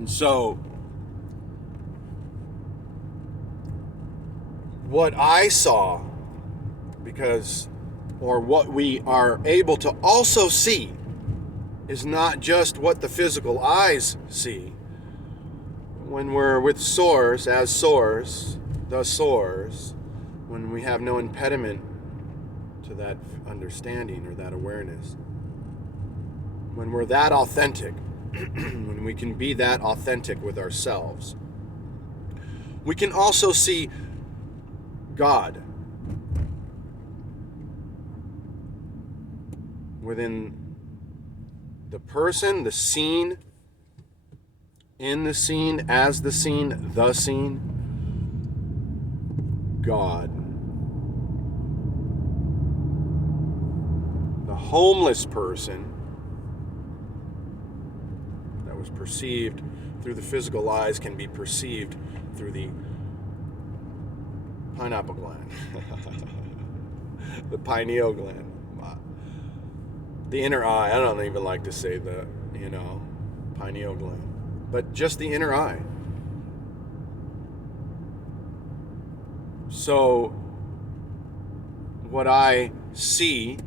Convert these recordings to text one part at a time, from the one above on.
And so, what I saw, or what we are able to also see, is not just what the physical eyes see. When we're with Source, as Source, the Source, when we have no impediment to that understanding or that awareness, when we're that authentic, when we can be that authentic with ourselves, we can also see God within the person, the scene, in the scene, as the scene, God. The homeless person that was perceived through the physical eyes can be perceived through the pineapple gland, the pineal gland, the inner eye. I don't even like to say the, pineal gland, but just the inner eye. So what I see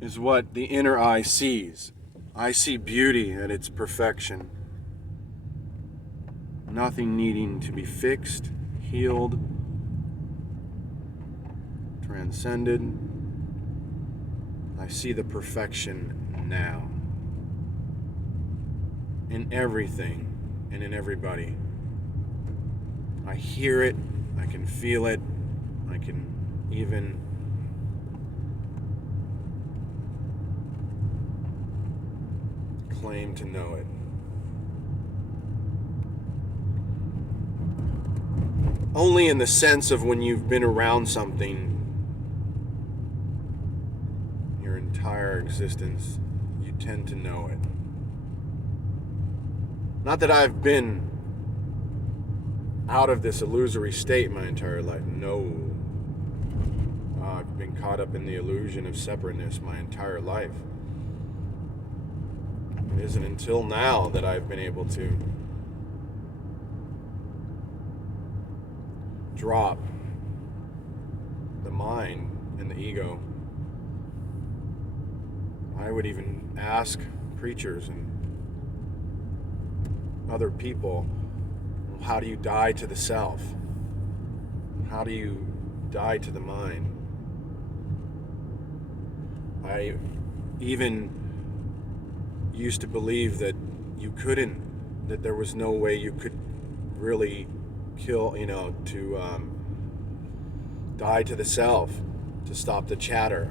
is what the inner eye sees. I see beauty at its perfection. Nothing needing to be fixed, healed, transcended. I see the perfection now. In everything and in everybody. I hear it, I can feel it, I can even claim to know it. Only in the sense of when you've been around something your entire existence, you tend to know it. Not that I've been out of this illusory state my entire life. No. I've been caught up in the illusion of separateness my entire life. It isn't until now that I've been able to drop the mind and the ego. I would even ask preachers and other people, how do you die to the self? How do you die to the mind? I even used to believe that you couldn't, that there was no way you could really kill, to die to the self, to stop the chatter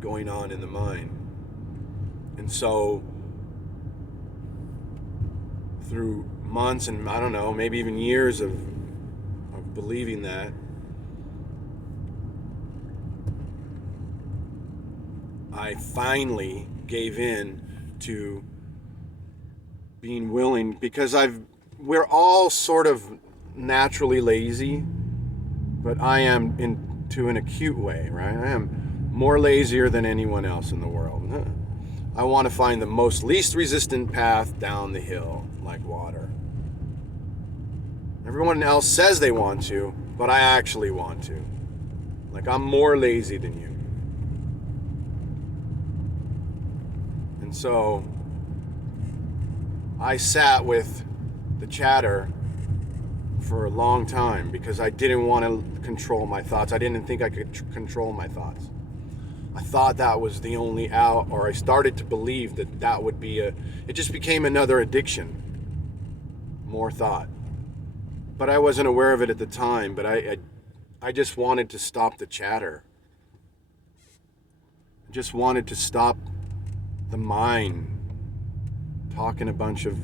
going on in the mind. And so through months and I don't know, maybe even years of believing that, I finally gave in to being willing, because we're all sort of naturally lazy, but I am to an acute way, right? I am more lazier than anyone else in the world. I want to find the most least resistant path down the hill like water. Everyone else says they want to, but I actually want to. Like, I'm more lazy than you. And so I sat with the chatter for a long time because I didn't want to control my thoughts. I didn't think I could control my thoughts. I thought that was the only out, or I started to believe that would be it just became another addiction. More thought. But I wasn't aware of it at the time, but I just wanted to stop the chatter. I just wanted to stop the mind talking a bunch of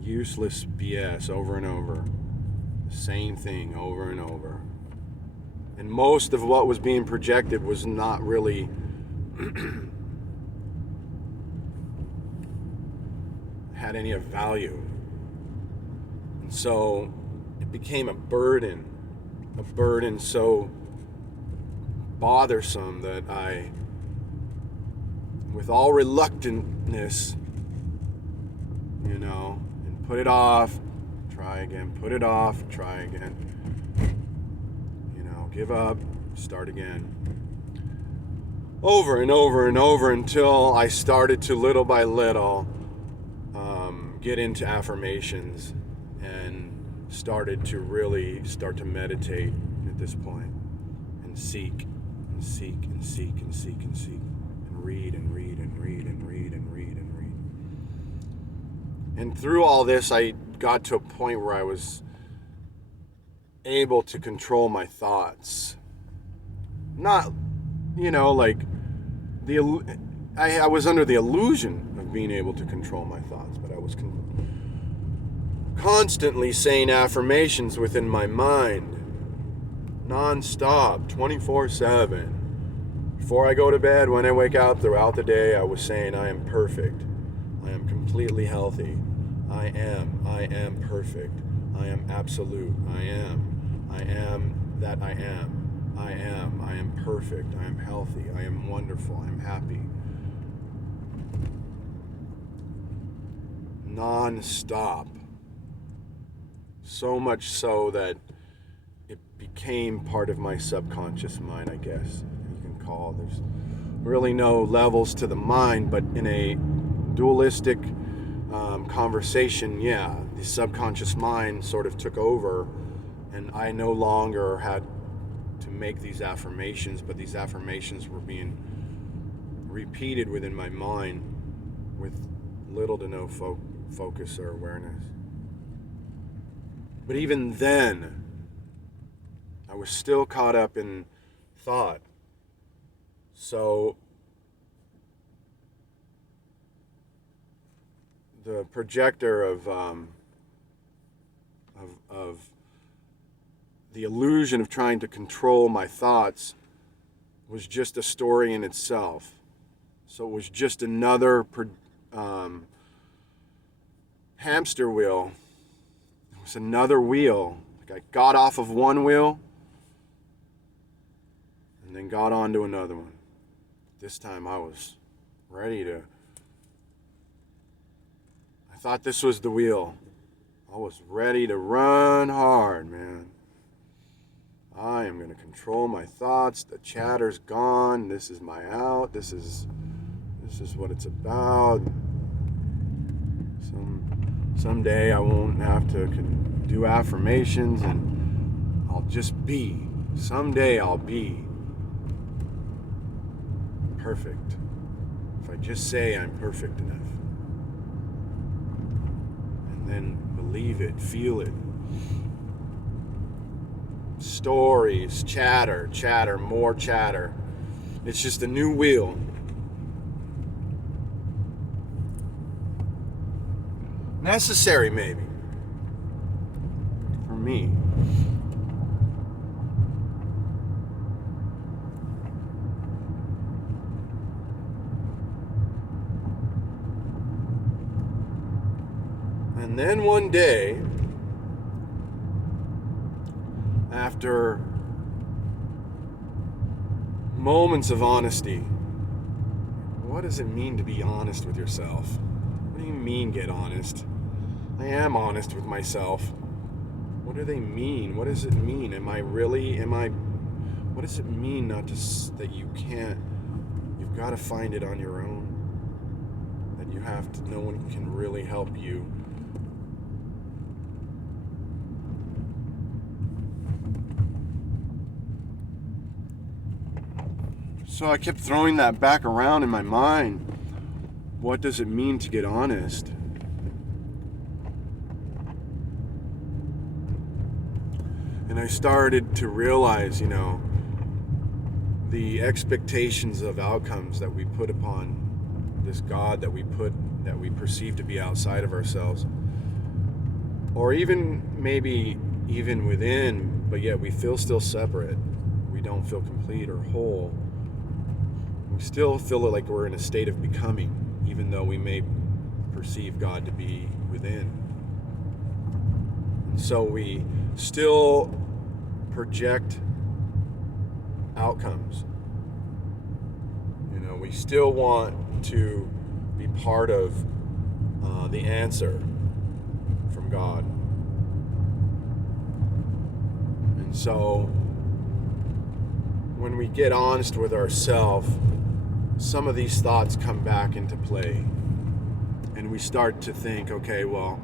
useless BS over and over. The same thing over and over. And most of what was being projected was not really had any of value. And so it became a burden so bothersome that I, with all reluctantness, and put it off, try again, put it off, try again, give up, start again. Over and over and over until I started to little by little get into affirmations and started to really start to meditate at this point and seek and seek and seek and seek and seek and read and read and read and read and read and read. And through all this, I got to a point where I was able to control my thoughts. Not, like I was under the illusion of being able to control my thoughts, but I was constantly saying affirmations within my mind, non-stop, 24/7. Before I go to bed, when I wake up, throughout the day, I was saying, I am perfect. I am completely healthy. I am perfect. I am absolute. I am that I am. I am perfect. I am healthy. I am wonderful. I am happy. Non-stop. So much so that it became part of my subconscious mind, I guess you can call. There's really no levels to the mind, but in a dualistic conversation, the subconscious mind sort of took over, and I no longer had to make these affirmations, but these affirmations were being repeated within my mind with little to no focus or awareness. But even then, I was still caught up in thought. So the projector of the illusion of trying to control my thoughts was just a story in itself. So it was just another hamster wheel. It was another wheel. Like I got off of one wheel and then got onto another one. This time I was ready to... I thought this was the wheel. I was ready to run hard, man. I am going to control my thoughts. The chatter's gone. This is my out. This is what it's about. Someday I won't have to do affirmations and I'll just be. Someday I'll be perfect. If I just say I'm perfect enough. And then believe it, feel it. Stories, chatter, more chatter. It's just a new wheel. Necessary, maybe. For me. And then one day, after moments of honesty, what does it mean to be honest with yourself? What do you mean get honest? I am honest with myself. What do they mean? What does it mean? What does it mean that you can't, you've got to find it on your own? That you have to, no one can really help you. So I kept throwing that back around in my mind. What does it mean to get honest? And I started to realize, the expectations of outcomes that we put upon this God that we perceive to be outside of ourselves, or maybe even within, but yet we feel still separate. We don't feel complete or whole. We still feel like we're in a state of becoming, even though we may perceive God to be within. And so we still project outcomes. We still want to be part of the answer from God. And so when we get honest with ourselves, some of these thoughts come back into play. And we start to think, okay, well,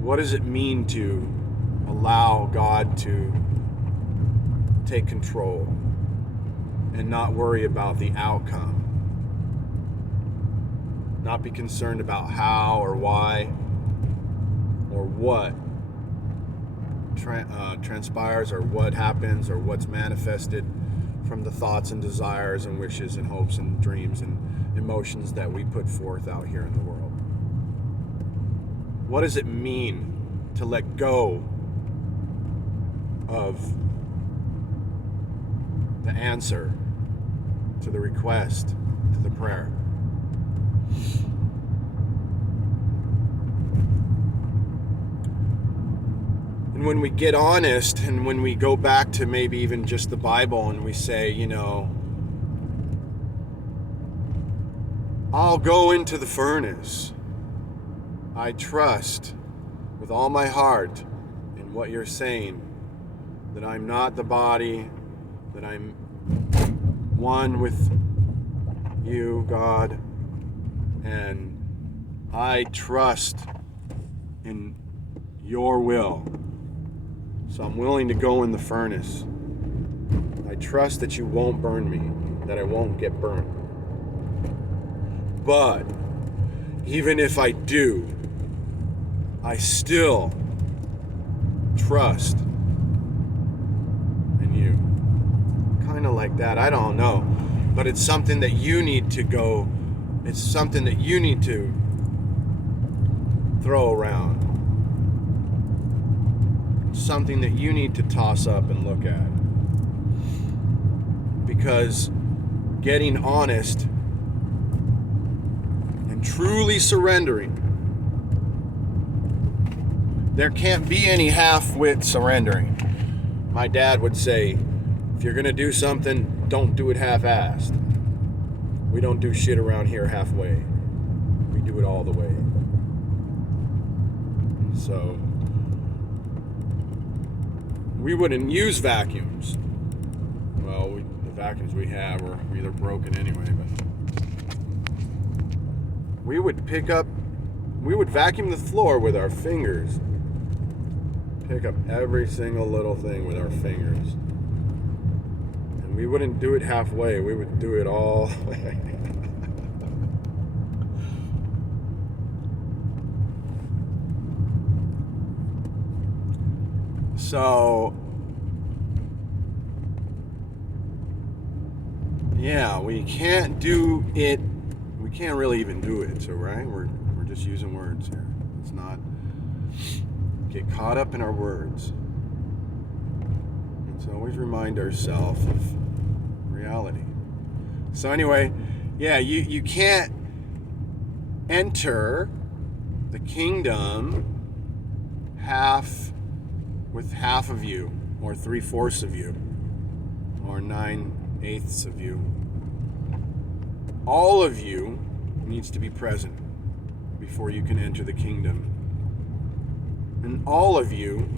what does it mean to allow God to take control and not worry about the outcome? Not be concerned about how or why or what transpires or what happens or what's manifested from the thoughts and desires and wishes and hopes and dreams and emotions that we put forth out here in the world. What does it mean to let go of the answer to the request, to the prayer? And when we get honest, and when we go back to maybe even just the Bible and we say, I'll go into the furnace. I trust with all my heart in what you're saying, that I'm not the body, that I'm one with you, God, and I trust in your will. So I'm willing to go in the furnace. I trust that you won't burn me, that I won't get burned. But even if I do, I still trust in you. Kind of like that. I don't know. But it's something that you need to go, it's something that you need to throw around. Something that you need to toss up and look at. Because getting honest and truly surrendering, there can't be any half-wit surrendering. My dad would say, if you're going to do something, don't do it half-assed. We don't do shit around here halfway. We do it all the way. So we wouldn't use vacuums. Well, the vacuums we have are either broken anyway, but we would vacuum the floor with our fingers. Pick up every single little thing with our fingers. And we wouldn't do it halfway, we would do it all the way. So, yeah, we can't do it. We can't really even do it. So, right? We're just using words here. Let's not get caught up in our words. Let's always remind ourselves of reality. So anyway, yeah, you can't enter the kingdom with half of you, or 3/4 of you, or 9/8 of you. All of you needs to be present before you can enter the kingdom. And all of you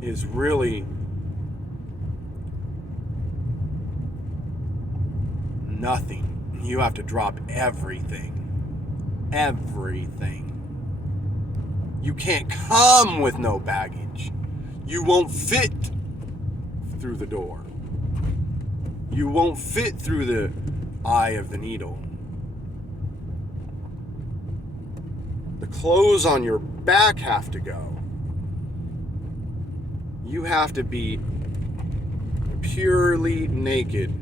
is really nothing. You have to drop everything. Everything. You can't come with no baggage. You won't fit through the door. You won't fit through the eye of the needle. The clothes on your back have to go. You have to be purely naked.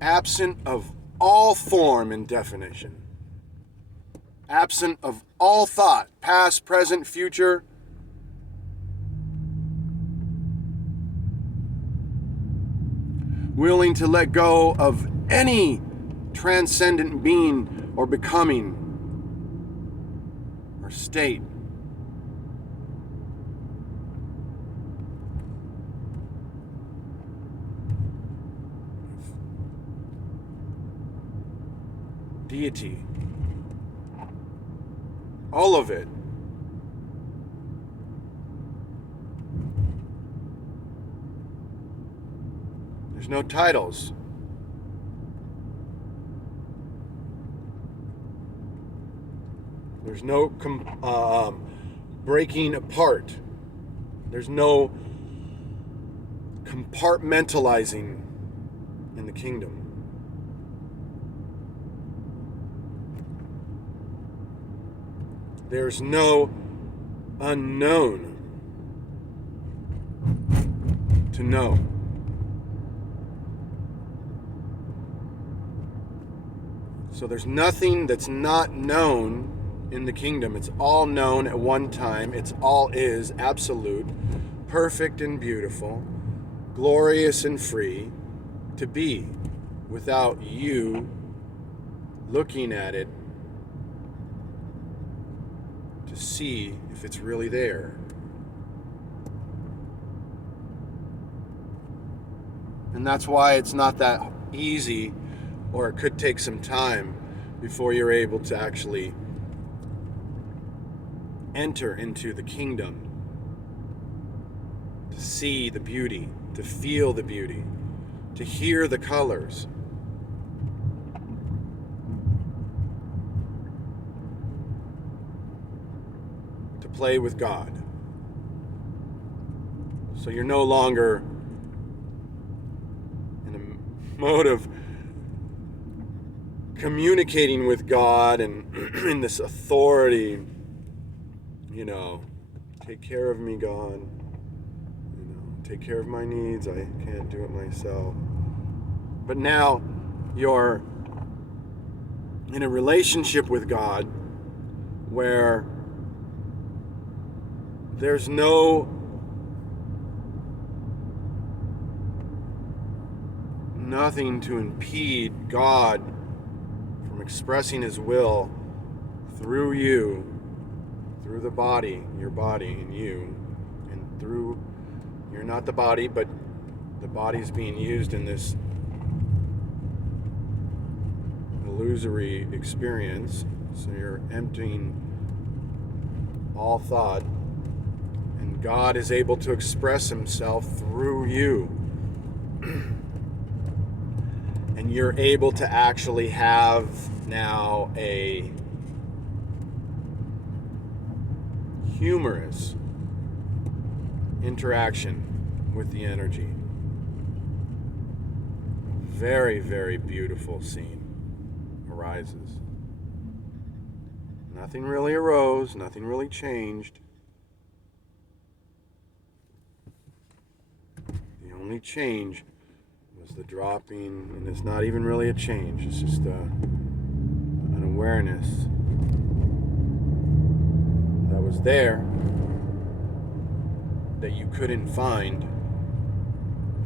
Absent of all form and definition. Absent of all thought, past, present, future. Willing to let go of any transcendent being or becoming or state deity. All of it. There's no titles. There's no breaking apart. There's no compartmentalizing in the kingdom. There's no unknown to know. So there's nothing that's not known in the kingdom. It's all known at one time. It's all is absolute, perfect and beautiful, glorious and free to be without you looking at it to see if it's really there. And that's why it's not that easy, or it could take some time before you're able to actually enter into the kingdom, to see the beauty, to feel the beauty, to hear the colors. To play with God. So you're no longer in a mode of communicating with God and in this authority, take care of me, God, take care of my needs, I can't do it myself. But now you're in a relationship with God where there's nothing to impede God from expressing His will through you, through the body, your body and you, and through, you're not the body, but the body's being used in this illusory experience. So you're emptying all thought, and God is able to express Himself through you. And you're able to actually have now a humorous interaction with the energy. Very, very beautiful scene arises. Nothing really arose, nothing really changed. The only change was the dropping, and it's not even really a change, it's just an awareness that was there that you couldn't find.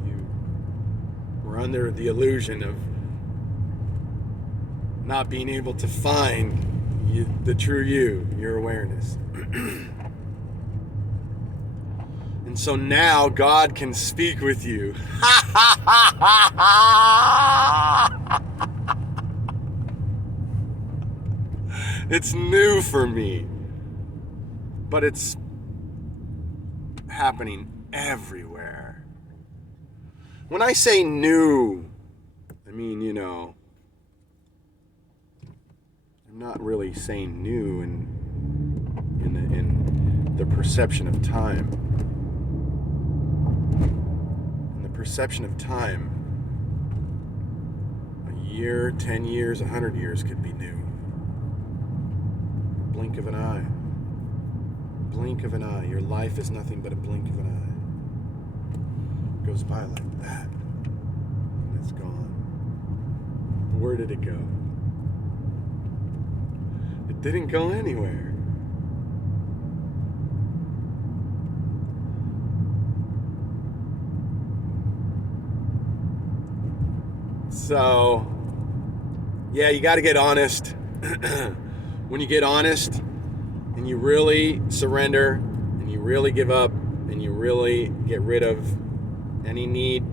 You were under the illusion of not being able to find the true you, your awareness. And so now God can speak with you. It's new for me, but it's happening everywhere. When I say new, I mean, I'm not really saying new in the perception of time. In the perception of time, a year, 10 years, 100 years could be new. Blink of an eye. Blink of an eye. Your life is nothing but a blink of an eye. It goes by like that. And it's gone. Where did it go? It didn't go anywhere. So, yeah, you got to get honest. When you get honest and you really surrender and you really give up and you really get rid of any need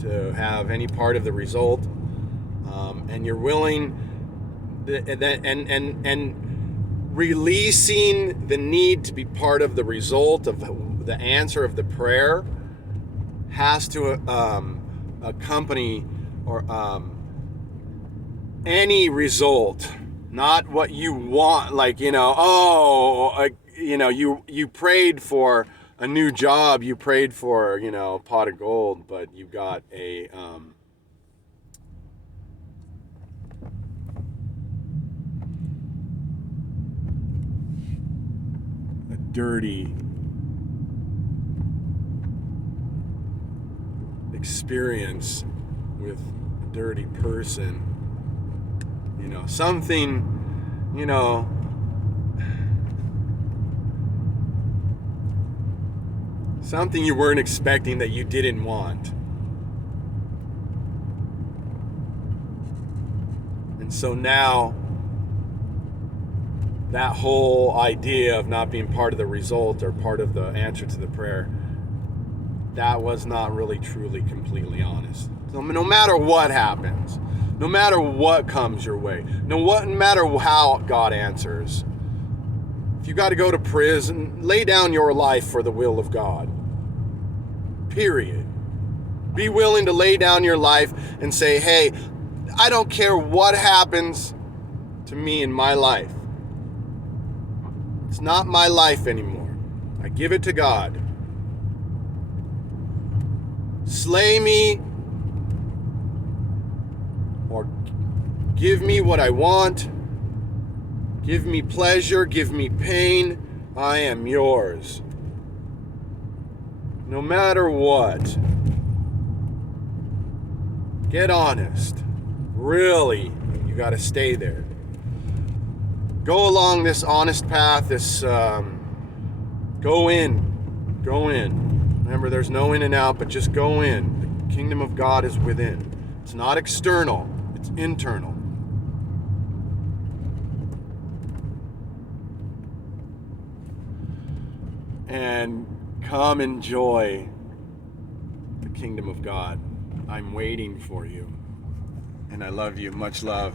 to have any part of the result, and you're willing, and releasing the need to be part of the result of the answer of the prayer has to accompany or any result, not what you want. Like, you prayed for a new job, you prayed for, a pot of gold, but you got a dirty experience with a dirty person, something, something you weren't expecting that you didn't want. And so now that whole idea of not being part of the result or part of the answer to the prayer, that was not really truly completely honest. So no matter what happens, no matter what comes your way, no matter how God answers, if you got to go to prison, lay down your life for the will of God. Period. Be willing to lay down your life and say, hey, I don't care what happens to me in my life. It's not my life anymore. I give it to God. Slay me or give me what I want. Give me pleasure, give me pain. I am yours. No matter what. Get honest. Really, you got to stay there. Go along this honest path, go in. Remember, there's no in and out, but just go in. The kingdom of God is within. It's not external, it's internal. And come enjoy the kingdom of God. I'm waiting for you. And I love you. Much love.